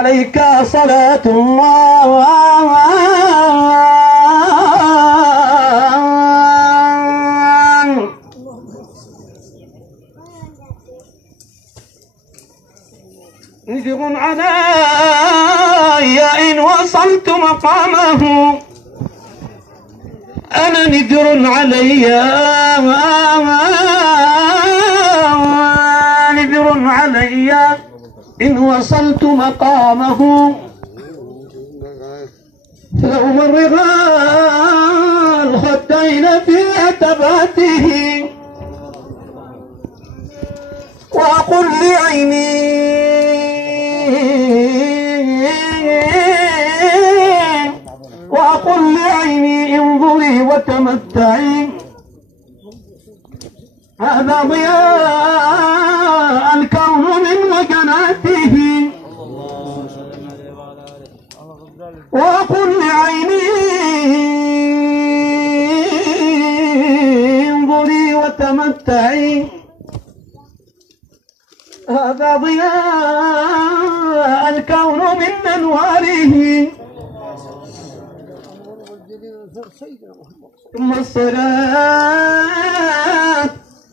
عليك صلاة الله نذر علي إن وصلت مقامه أنا نذر علي نذر علي إن وصلت مقامه فأمرغ الخدين في عتباته وأقول لعيني وأقول لعيني انظري وتمتعي هذا ضياء الكون من مكاناته وأقول لعيني انظري وتمتعي هذا ضياء الكون من أنواره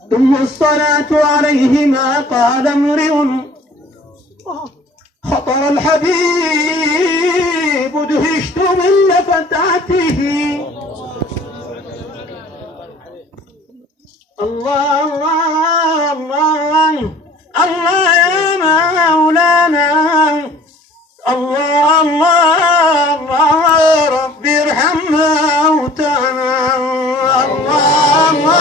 ثم الصلاة عليه ما قال امرئ خطر الحبيب دهشت من لفتاته الله الله الله الله يا مولانا الله الله الله ربي ارحم موتانا الله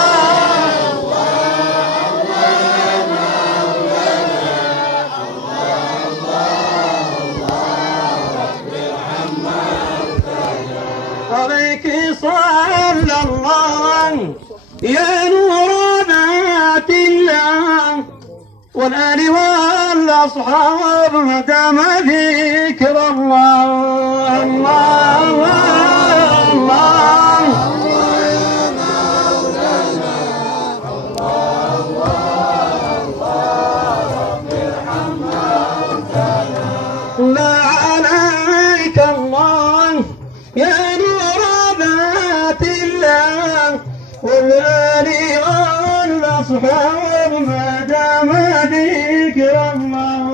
عليك صلى الله يا نور ذات الله والآل والأصحاب ما دام ذكر الله الله الله لا عليك الله يا نور ذات الله والآل والأصحاب ما دام ذكر الله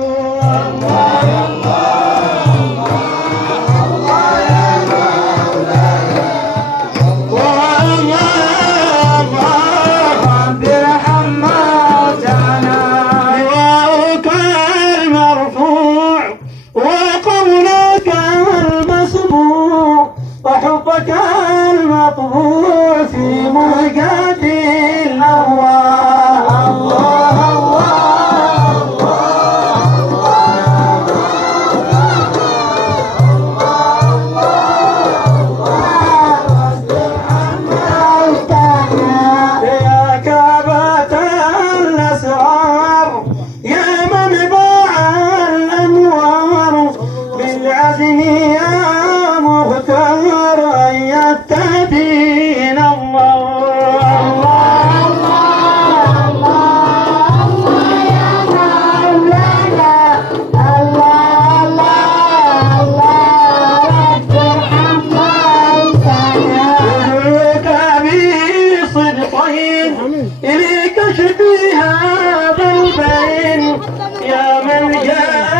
الله الله يا مولانا الله رب ارحم موتانا لواءك المرفوع وقولك المسموع وحبك المطبوع في موجات الأرواح الله إليك شفي هذا البين يا من جاء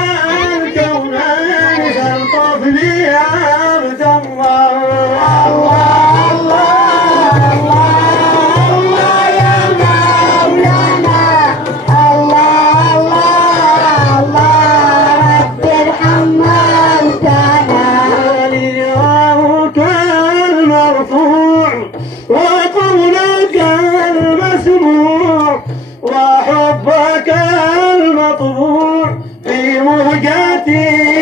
الكونين فالطف لي عبد الله الله الله يا مولانا الله رب ارحم موتانا لواءك المرفوع وقولك المسموع وحبك المطبوع في مهجتي